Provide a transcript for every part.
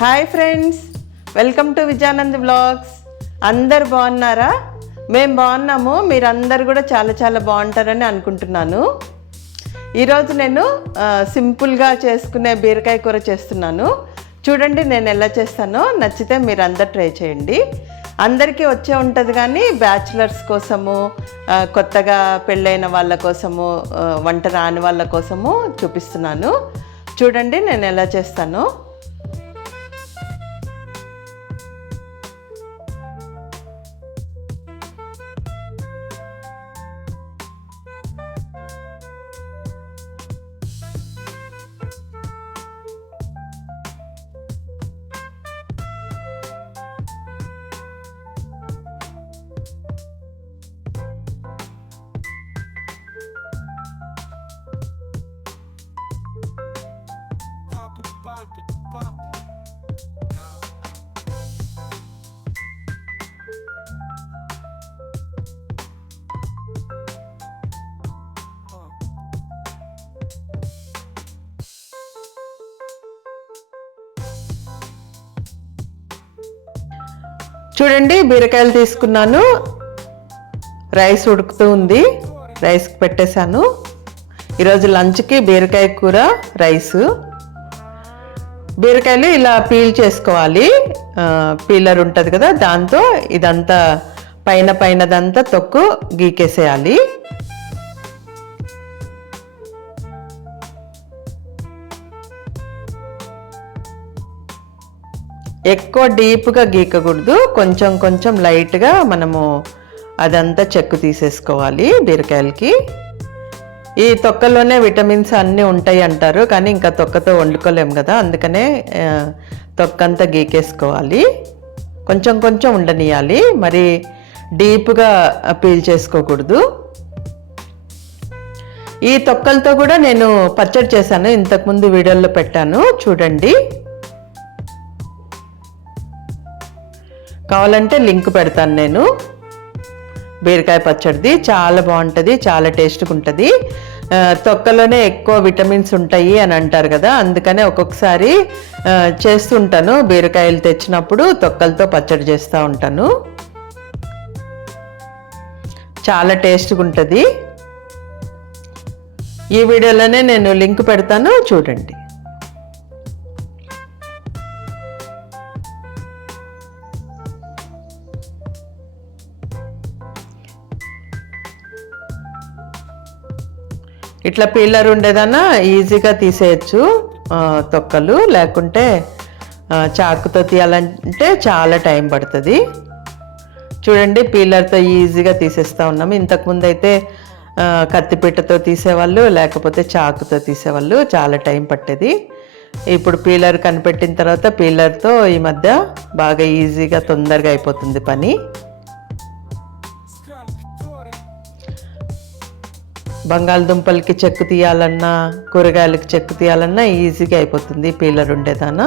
Hi friends welcome to Vijayanand blogs అందరు బాగున్నారా? మేము బాగున్నాము. మీరందరు కూడా చాలా చాలా బాగుంటారని అనుకుంటున్నాను. ఈరోజు నేను సింపుల్గా చేసుకునే బీరకాయ కూర చేస్తున్నాను. చూడండి నేను ఎలా చేస్తానో. నచ్చితే మీరందరు ట్రై చేయండి. అందరికీ వచ్చే ఉంటుంది కానీ బ్యాచిలర్స్ కోసము కొత్తగా పెళ్ళైన వాళ్ళ కోసము వంట రాని వాళ్ళ కోసము చూపిస్తున్నాను. చూడండి నేను ఎలా చేస్తానో. చూడండి బీరకాయలు తీసుకున్నాను. రైస్ ఉడుకుతూ ఉంది. రైస్ పెట్టేశాను. ఈరోజు లంచ్కి బీరకాయ కూర రైస్. బీరకాయలు ఇలా పీల్ చేసుకోవాలి. పీలర్ ఉంటుంది కదా దాంతో ఇదంతా పైన పైనదంతా తొక్కు గీకేసేయాలి. ఎక్కువ డీప్గా గీకకూడదు. కొంచెం కొంచెం లైట్గా మనము అదంతా చెక్కు తీసేసుకోవాలి బీరకాయలకి. ఈ తొక్కలోనే విటమిన్స్ అన్నీ ఉంటాయి అంటారు కానీ ఇంకా తొక్కతో వండుకోలేము కదా అందుకనే తొక్కంతా గీకేసుకోవాలి. కొంచెం కొంచెం ఉండనియాలి మరి డీప్గా పీల్ చేసుకోకూడదు. ఈ తొక్కలతో కూడా నేను పచ్చడి చేశాను ఇంతకుముందు వీడియోలో పెట్టాను చూడండి. కావాలంటే లింక్ పెడతాను నేను. బీరకాయ పచ్చడిది చాలా బాగుంటుంది చాలా టేస్ట్గా ఉంటుంది. తొక్కలోనే ఎక్కువ విటమిన్స్ ఉంటాయి అని అంటారు కదా అందుకనే ఒక్కొక్కసారి చేస్తుంటాను బీరకాయలు తెచ్చినప్పుడు తొక్కలతో పచ్చడి చేస్తూ ఉంటాను. చాలా టేస్ట్గా ఉంటుంది. ఈ వీడియోలోనే నేను లింక్ పెడతాను చూడండి. ఇట్లా పీలర్ ఉండేదన్నా ఈజీగా తీసేయచ్చు తొక్కలు. లేకుంటే చాకుతో తీయాలంటే చాలా టైం పడుతుంది. చూడండి పీలర్తో ఈజీగా తీసేస్తూ ఉన్నాము ఇంతకుముందు అయితే కత్తిపీటతో తీసేవాళ్ళు లేకపోతే చాకుతో తీసేవాళ్ళు చాలా టైం పట్టేది. ఇప్పుడు పీలర్ కనిపెట్టిన తర్వాత పీలర్తో ఈ మధ్య బాగా ఈజీగా తొందరగా అయిపోతుంది పని. బంగాళదుంపలకి చెక్కు తీయాలన్నా కూరగాయలకి చెక్కు తీయాలన్నా ఈజీగా అయిపోతుంది పీలర్ ఉండేదాన?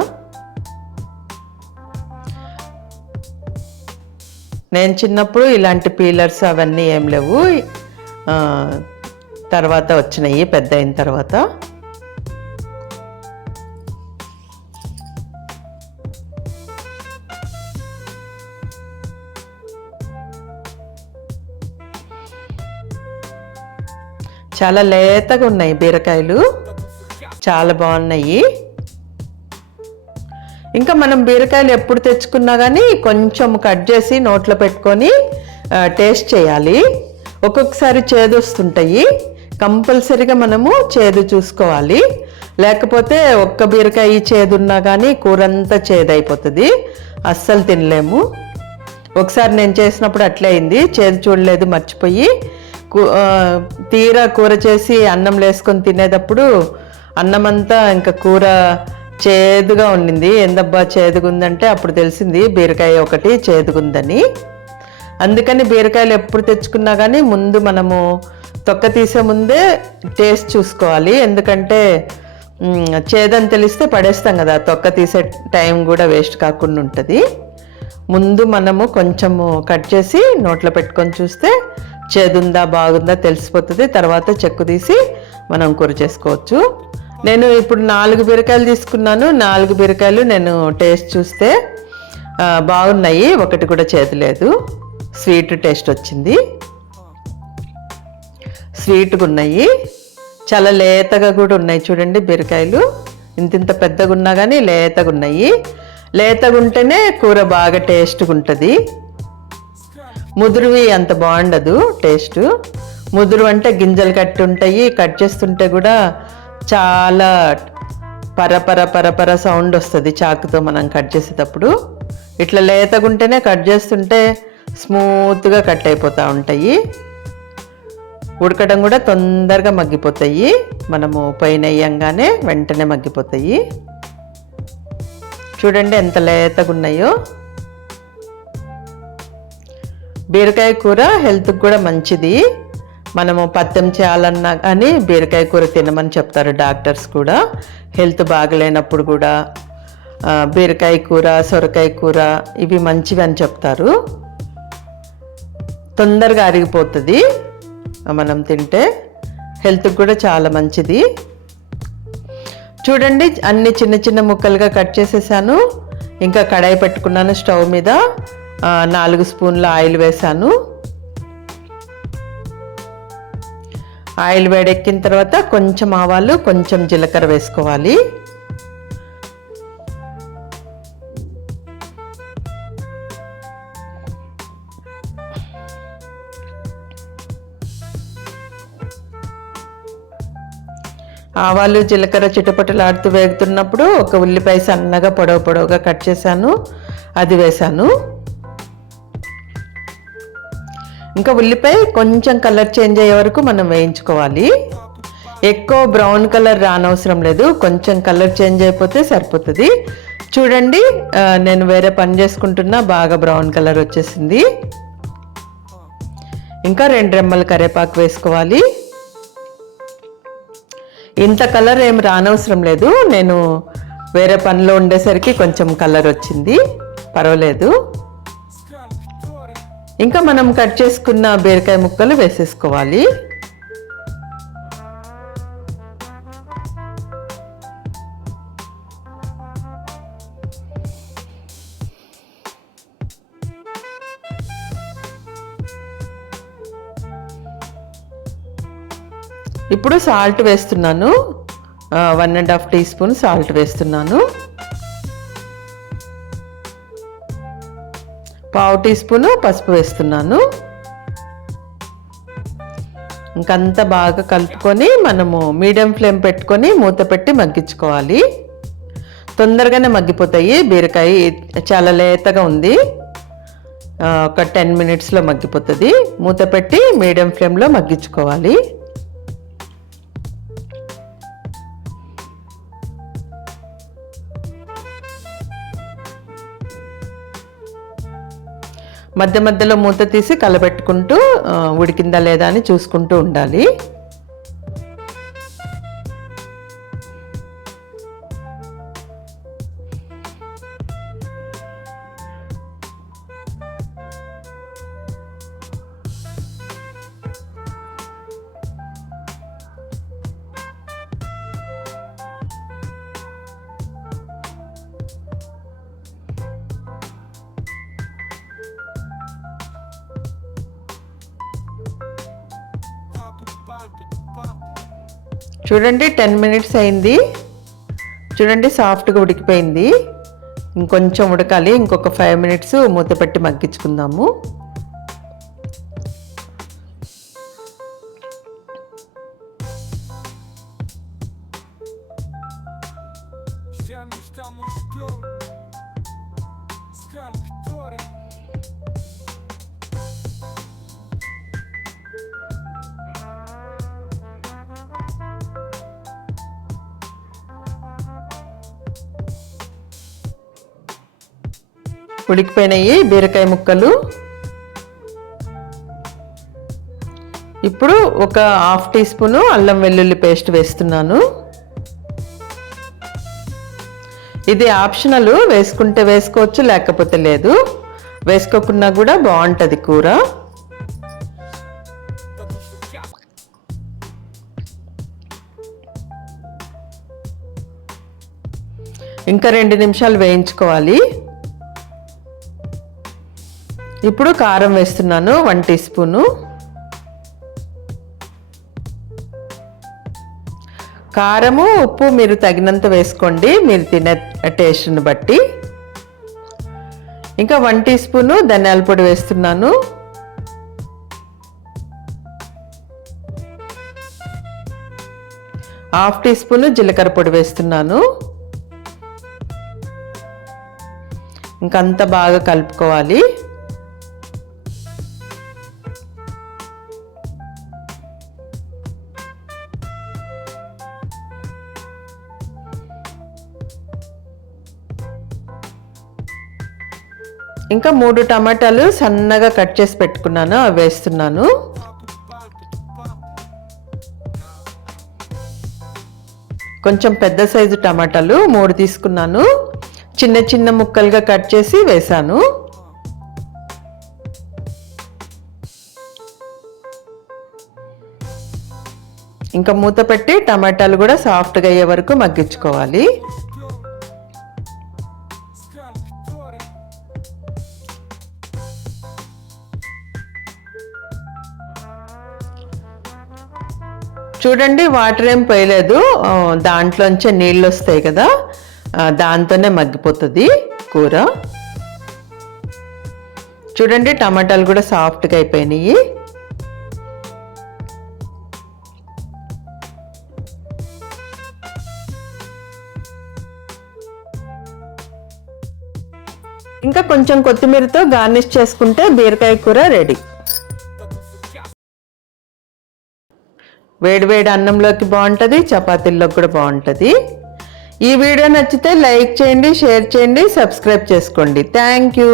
నేను చిన్నప్పుడు ఇలాంటి పీలర్స్ అవన్నీ ఏం లేవు. తర్వాత వచ్చినాయి పెద్ద అయిన తర్వాత. చాలా లేతగా ఉన్నాయి బీరకాయలు. చాలా బాగున్నాయి. ఇంకా మనం బీరకాయలు ఎప్పుడు తెచ్చుకున్నా కానీ కొంచెం కట్ చేసి నోట్లో పెట్టుకొని టేస్ట్ చేయాలి. ఒక్కొక్కసారి చేదు వస్తుంటాయి. కంపల్సరీగా మనము చేదు చూసుకోవాలి. లేకపోతే ఒక్క బీరకాయ చేదు ఉన్నా కానీ కూర అంతా చేదు అయిపోతుంది అస్సలు తినలేము. ఒకసారి నేను చేసినప్పుడు అట్లే అయింది. చేదు చూడలేదు మర్చిపోయి. తీరా కూర చేసి అన్నం వేసుకొని తినేటప్పుడు అన్నం అంతా ఇంకా కూర చేదుగా ఉండింది. ఏందబ్బా చేదుగుందంటే అప్పుడు తెలిసింది బీరకాయ ఒకటి చేదుగుందని. అందుకని బీరకాయలు ఎప్పుడు తెచ్చుకున్నా కానీ ముందు మనము తొక్క తీసే ముందే టేస్ట్ చూసుకోవాలి. ఎందుకంటే చేదని తెలిస్తే పడేస్తాం కదా తొక్క తీసే టైం కూడా వేస్ట్ కాకుండా ఉంటుంది. ముందు మనము కొంచెము కట్ చేసి నోట్లో పెట్టుకొని చూస్తే చేదుందా బాగుందా తెలిసిపోతుంది. తర్వాత చెక్కు తీసి మనం కూర చేసుకోవచ్చు. నేను ఇప్పుడు నాలుగు బీరకాయలు తీసుకున్నాను. నాలుగు బీరకాయలు నేను టేస్ట్ చూస్తే బాగున్నాయి. ఒకటి కూడా చేతులేదు స్వీట్ టేస్ట్ వచ్చింది. స్వీట్గా ఉన్నాయి. చాలా లేతగా కూడా ఉన్నాయి చూడండి బీరకాయలు. ఇంత ఇంత పెద్దగా ఉన్నా కానీ లేతగా ఉన్నాయి. లేతగా ఉంటేనే కూర బాగా టేస్ట్గా ఉంటుంది. ముదురువి అంత బాగుండదు టేస్ట్ ముదురు అంటే గింజలు కట్టి ఉంటాయి కట్ చేస్తుంటే కూడా చాలా పరపర పరపర సౌండ్ వస్తుంది చాకుతో మనం కట్ చేసేటప్పుడు. ఇట్లా లేతగా ఉంటేనే కట్ చేస్తుంటే స్మూత్గా కట్ అయిపోతూ ఉంటాయి. ఉడకడం కూడా తొందరగా మగ్గిపోతాయి. మనము పైన వేయంగానే వెంటనే మగ్గిపోతాయి. చూడండి ఎంత లేతగా ఉన్నాయో బీరకాయ కూర హెల్త్కి కూడా మంచిది. మనము పత్యం చేయాలన్నా కానీ బీరకాయ కూర తినమని చెప్తారు డాక్టర్స్ కూడా. హెల్త్ బాగలేనప్పుడు కూడా బీరకాయ కూర సొరకాయ కూర ఇవి మంచివి అని చెప్తారు. తొందరగా అరిగిపోతుంది. మనం తింటే హెల్త్కి కూడా చాలా మంచిది. చూడండి అన్ని చిన్న చిన్న ముక్కలుగా కట్ చేసేసాను. ఇంకా కడాయి పెట్టుకున్నాను స్టవ్ మీద. నాలుగు స్పూన్ల ఆయిల్ వేసాను ఆయిల్ వేడెక్కిన తర్వాత కొంచెం ఆవాలు కొంచెం జీలకర్ర వేసుకోవాలి. ఆవాలు జీలకర్ర చిటపటలాడుతూ వేగుతున్నప్పుడు ఒక ఉల్లిపాయ సన్నగా పొడవు పొడవుగా కట్ చేశాను. అది వేశాను. ఇంకా ఉల్లిపాయ కొంచెం కలర్ చేంజ్ అయ్యే వరకు మనం వేయించుకోవాలి. ఎక్కువ బ్రౌన్ కలర్ రానవసరం లేదు. కొంచెం కలర్ చేంజ్ అయిపోతే సరిపోతుంది. చూడండి నేను వేరే పని చేసుకుంటున్నా బాగా బ్రౌన్ కలర్ వచ్చేసింది. ఇంకా రెండు రెమ్మల కరివేపాకు వేసుకోవాలి. ఇంత కలర్ ఏం రానవసరం లేదు. నేను వేరే పనిలో ఉండేసరికి కొంచెం కలర్ వచ్చింది. పర్వాలేదు. ఇంకా మనం కట్ చేసుకున్న బీరకాయ ముక్కలు వేసేసుకోవాలి. ఇప్పుడు సాల్ట్ వేస్తున్నాను. One and half teaspoon salt వేస్తున్నాను. పావు టీ స్పూను పసుపు వేస్తున్నాను. ఇంకంతా బాగా కలుపుకొని మనము మీడియం ఫ్లేమ్ పెట్టుకొని మూత పెట్టి మగ్గించుకోవాలి. తొందరగానే మగ్గిపోతాయి. బీరకాయ చాలా లేతగా ఉంది. ఒక టెన్ మినిట్స్లో మగ్గిపోతుంది. మూత పెట్టి మీడియం ఫ్లేమ్లో మగ్గించుకోవాలి. మధ్య మధ్యలో మూత తీసి కలబెట్టుకుంటూ ఉడికిందా లేదా అని చూసుకుంటూ ఉండాలి. చూడండి టెన్ మినిట్స్ అయింది. చూడండి సాఫ్ట్గా ఉడికిపోయింది. ఇంకొంచెం ఉడకాలి. ఇంకొక ఫైవ్ మినిట్స్ మూత పెట్టి మగ్గించుకుందాము. ఉడికిపోయినాయి బీరకాయ ముక్కలు. ఇప్పుడు ఒక హాఫ్ టీ స్పూను అల్లం వెల్లుల్లి పేస్ట్ వేస్తున్నాను. ఇది ఆప్షనల్ వేసుకుంటే వేసుకోవచ్చు లేకపోతే లేదు. వేసుకోకున్నా కూడా బాగుంటుంది కూర. ఇంకా రెండు నిమిషాలు వేయించుకోవాలి. ఇప్పుడు కారం వేస్తున్నాను వన్ టీ స్పూను. కారము ఉప్పు మీరు తగినంత వేసుకోండి మీరు తినే టేస్ట్ని బట్టి. ఇంకా వన్ టీ స్పూను ధనియాల పొడి వేస్తున్నాను. హాఫ్ టీ స్పూను జీలకర్ర పొడి వేస్తున్నాను. ఇంకంతా బాగా కలుపుకోవాలి. ఇంకా మూడు టమాటాలు సన్నగా కట్ చేసి పెట్టుకున్నాను అవి వేస్తున్నాను. కొంచెం పెద్ద సైజు టమాటాలు మూడు తీసుకున్నాను. చిన్న చిన్న ముక్కలుగా కట్ చేసి వేశాను. ఇంకా మూత పెట్టి టమాటాలు కూడా సాఫ్ట్గా అయ్యే వరకు మగ్గించుకోవాలి. చూడండి వాటర్ ఏం పోయలేదు. దాంట్లోంచే నీళ్ళు వస్తాయి కదా. దాంతోనే మగ్గిపోతుంది కూర. చూడండి టమాటాలు కూడా సాఫ్ట్గా అయిపోయినాయి. ఇంకా కొంచెం కొత్తిమీరతో గార్నిష్ చేసుకుంటే బీరకాయ కూర రెడీ. వేడివేడి అన్నంలోకి బాగుంటుంది చపాతీల్లోకి కూడా బాగుంటుంది. ఈ వీడియో నచ్చితే లైక్ చేయండి షేర్ చేయండి సబ్స్క్రైబ్ చేసుకోండి. Thank you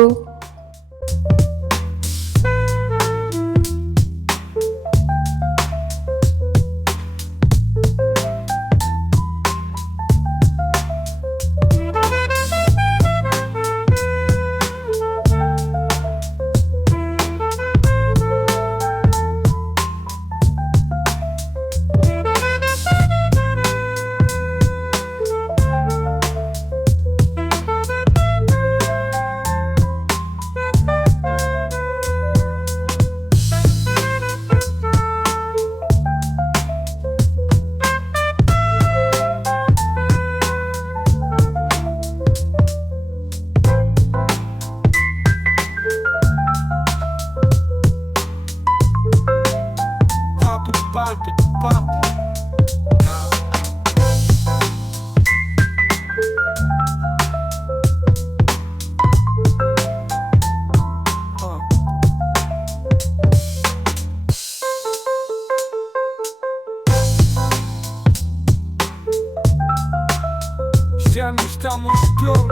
Потому что мы ждем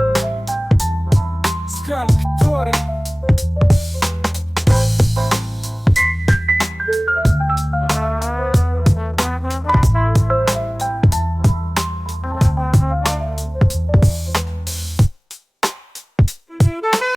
сконторы